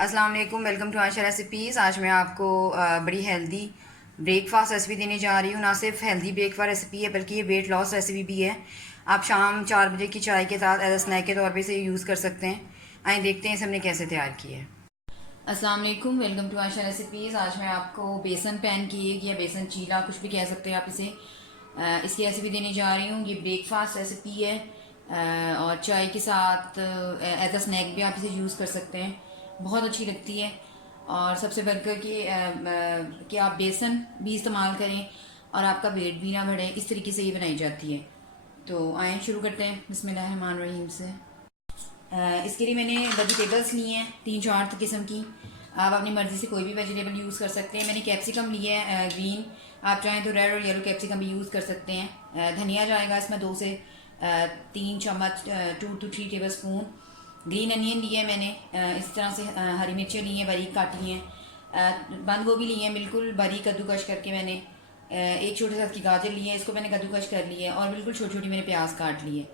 अस्सलाम वालेकुम, welcome to Ayesha recipes. आज मैं आपको बड़ी हेल्दी ब्रेकफास्ट रेसिपी देने जा रही हूँ। ना सिर्फ हेल्दी ब्रेकफास्ट रेसिपी है बल्कि ये वेट लॉस रेसिपी भी है। आप शाम 4 बजे की चाय के साथ एज अ स्नैक के तौर पे इसे यूज़ कर सकते हैं। आइए देखते हैं इसे हमने कैसे तैयार किया है। अस्सलाम वालेकुम, वेलकम टू आयशा रेसिपीज़। आज मैं आपको बेसन पैन केक या बेसन चीला कुछ भी कह सकते हैं आप इसे, इसकी रेसिपी देने जा रही हूँ। ये ब्रेकफास्ट रेसिपी है और चाय के साथ एज अ स्नैक भी आप इसे यूज़ कर सकते हैं। बहुत अच्छी लगती है। और सबसे बढ़कर कि आप बेसन भी इस्तेमाल करें और आपका वेट भी ना बढ़े, इस तरीके से ये बनाई जाती है। तो आए शुरू करते हैं बिस्मिल्लाहिर्रहमानिर्रहीम से। इसके लिए मैंने वेजिटेबल्स ली हैं 3-4 किस्म की। आप अपनी मर्ज़ी से कोई भी वेजिटेबल यूज़ कर सकते हैं। मैंने कैप्सिकम ली है ग्रीन, आप चाहें तो रेड और येलो कैप्सिकम भी यूज़ कर सकते हैं। धनिया जाएगा इसमें 2 से 3 चम्मच, 2 to 3 table spoon. Green onion लिए मैंने, इस तरह से हरी मिर्चें ली हैं, बारीक काटी हैं। बंद गोभी ली है बिल्कुल बारीक कद्दूकश करके मैंने। एक छोटे साइज़ की गाजर ली है, इसको मैंने कद्दूकश कर ली है। और बिल्कुल छोटी छोटी मैंने प्याज काट ली है।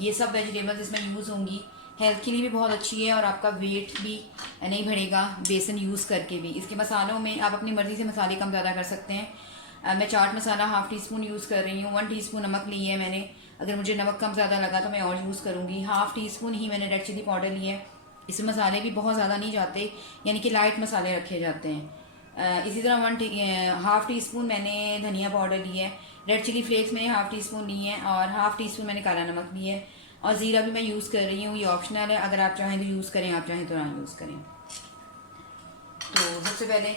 ये सब वेजिटेबल्स इसमें यूज़ होंगी। हेल्थ के लिए भी बहुत अच्छी है और आपका वेट भी नहीं बढ़ेगा बेसन यूज़ करके भी। इसके मसालों में आप अपनी मर्ज़ी से मसाले कम ज़्यादा कर सकते हैं। मैं chaat masala half tea spoon use कर रही हूँ। 1 टीस्पून नमक ली है मैंने। अगर मुझे नमक कम ज़्यादा लगा तो मैं और यूज़ करूँगी। हाफ़ टी स्पून ही मैंने रेड चिली पाउडर ली है। इसमें मसाले भी बहुत ज़्यादा नहीं जाते, यानी कि लाइट मसाले रखे जाते हैं। इसी तरह हाफ़ टी स्पून मैंने धनिया पाउडर ली है। रेड चिली फ्लेक्स मैंने हाफ़ टी स्पून ली है और हाफ़ टी स्पून मैंने काला नमक ली है। और ज़ीरा भी मैं यूज़ कर रही हूँ, ये ऑप्शनल है। अगर आप चाहें तो यूज़ करें, आप चाहें तो ना यूज़ करें। तो सबसे पहले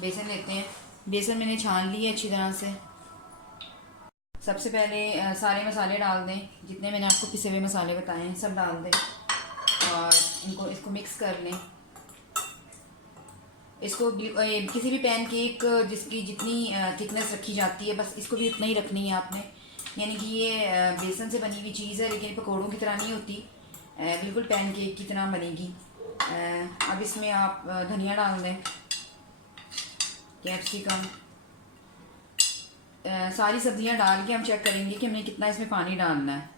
बेसन लेते हैं। बेसन मैंने छान ली है अच्छी तरह से। सबसे पहले सारे मसाले डाल दें, जितने मैंने आपको पिसे हुए मसाले बताए हैं सब डाल दें और इसको मिक्स कर लें। इसको किसी भी पैन केक जिसकी जितनी थिकनेस रखी जाती है बस इसको भी उतना ही रखनी है आपने। यानी कि ये बेसन से बनी हुई चीज़ है लेकिन पकौड़ों की तरह नहीं होती, बिल्कुल पैन केक की तरह बनेगी। अब इसमें आप धनिया डाल दें, कैप्सिकम, सारी सब्जियां डाल के हम चेक करेंगे कि हमने कितना इसमें पानी डालना है।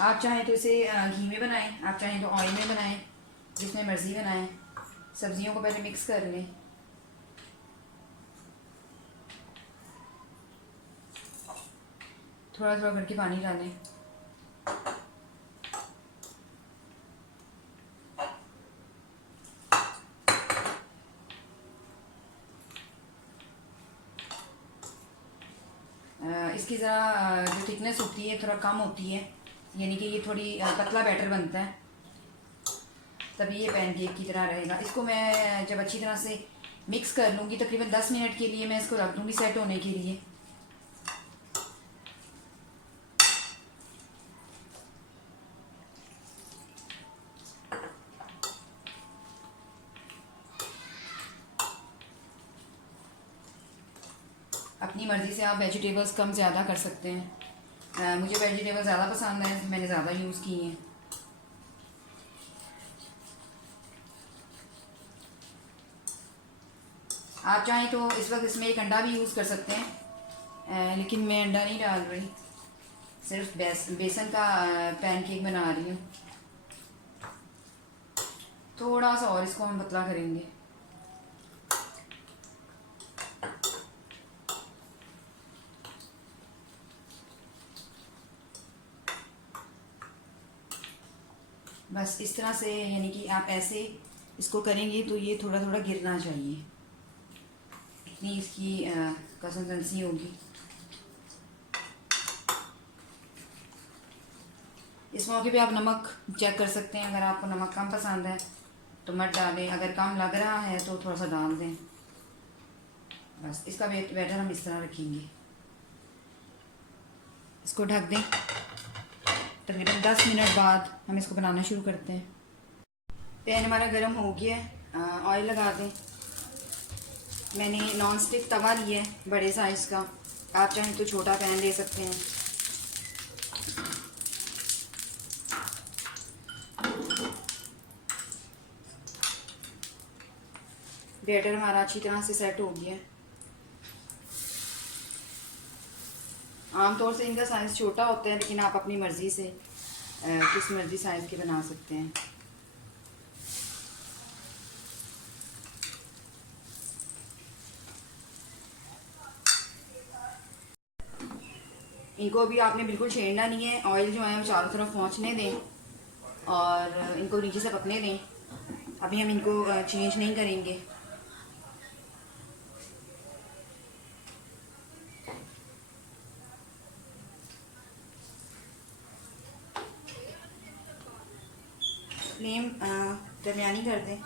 आप चाहें तो इसे घी में बनाएं, आप चाहें तो ऑयल में बनाएं, जिसमें मर्ज़ी बनाएं। सब्जियों को पहले मिक्स कर लें। थोड़ा थोड़ा करके पानी डालें। इसकी ज़रा जो थिकनेस होती है थोड़ा कम होती है, यानी कि ये थोड़ी पतला बैटर बनता है, तभी ये पैन केक की तरह रहेगा। इसको मैं जब अच्छी तरह से मिक्स कर लूँगी तकरीबन 10 मिनट के लिए मैं इसको रख दूँगी सेट होने के लिए। अपनी मर्ज़ी से आप वेजिटेबल्स कम ज़्यादा कर सकते हैं। मुझे वेजिटेबल ज़्यादा पसंद है, मैंने ज़्यादा यूज़ की हैं। आप चाहें तो इस वक्त इसमें एक अंडा भी यूज़ कर सकते हैं, लेकिन मैं अंडा नहीं डाल रही, सिर्फ बेसन का पैन केक बना रही हूँ। थोड़ा सा और इसको हम पतला करेंगे। बस इस तरह से, यानी कि आप ऐसे इसको करेंगे तो ये थोड़ा थोड़ा गिरना चाहिए, इतनी इसकी कंसिस्टेंसी होगी। इस मौके पे आप नमक चेक कर सकते हैं, अगर आपको नमक कम पसंद है तो मत डालें, अगर कम लग रहा है तो थोड़ा सा डाल दें। बस इसका बैटर हम इस तरह रखेंगे। इसको ढक दें। तकरीबन 10 मिनट बाद हम इसको बनाना शुरू करते हैं। पैन हमारा गर्म हो गया है, ऑयल लगा दें। मैंने नॉन स्टिक तवा लिया है बड़े साइज़ का, आप चाहें तो छोटा पैन ले सकते हैं। बैटर हमारा अच्छी तरह से सेट हो गया है। आमतौर से इनका साइज़ छोटा होता है, लेकिन आप अपनी मर्ज़ी से किस मर्ज़ी साइज़ के बना सकते हैं। इनको भी आपने बिल्कुल छेड़ना नहीं है, ऑयल जो है वो चारों तरफ पहुँचने दें और इनको नीचे से पकने दें। अभी हम इनको चेंज नहीं करेंगे। फ्लेम दरमियानी कर दें।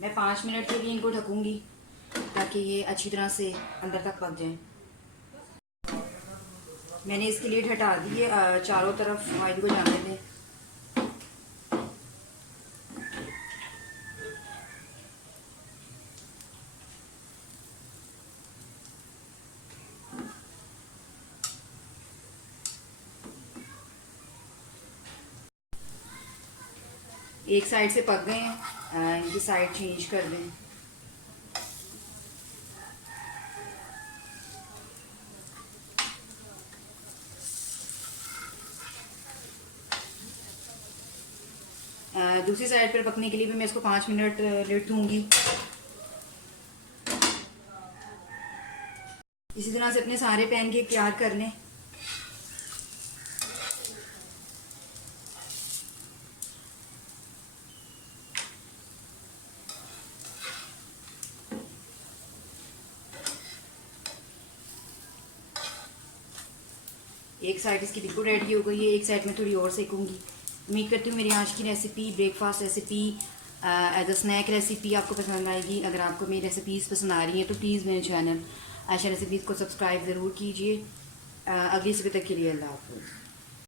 मैं 5 मिनट के लिए इनको ढकूंगी ताकि ये अच्छी तरह से अंदर तक पक जाए। मैंने इसके लिए हटा दिए, चारों तरफ ऑयल को जाने दें। एक साइड से पक गए हैं, इनकी साइड चेंज कर दें। दूसरी साइड पर पकने के लिए भी मैं इसको 5 मिनट लेट दूंगी। इसी तरह से अपने सारे पैनकेक तैयार कर लें। एक साइड इसकी बिल्कुल रेडी हो गई है, एक साइड में थोड़ी और सेकूंगी। उम्मीद करती हूँ मेरी आज की recipe, breakfast recipe, as a snack recipe आपको पसंद आएगी। अगर आपको मेरी रेसिपीज़ पसंद आ रही हैं तो प्लीज़ मेरे चैनल आयशा रेसिपीज़ को सब्सक्राइब ज़रूर कीजिए। अगली सुबह तक के लिए अल्लाह हाफ़िज़।